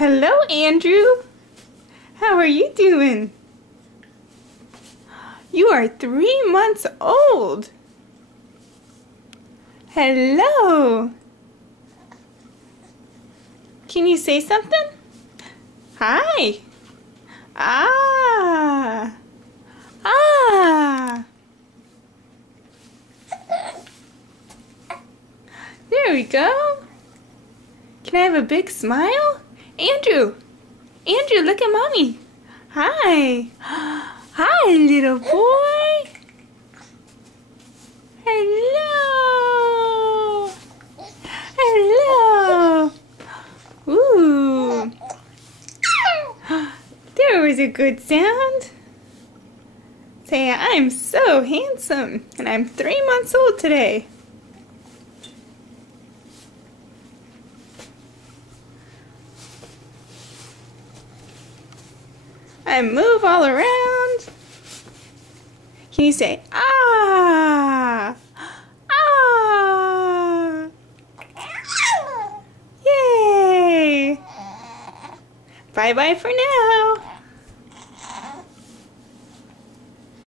Hello, Andrew. How are you doing? You are 3 months old. Hello. Can you say something? Hi. Ah. Ah. There we go. Can I have a big smile? Andrew. Andrew, look at Mommy. Hi. Hi, little boy. Hello. Hello. Ooh. There was a good sound. Say, I'm so handsome, and I'm 3 months old today. I move all around. Can you say, ah? Ah! Yay! Bye-bye for now.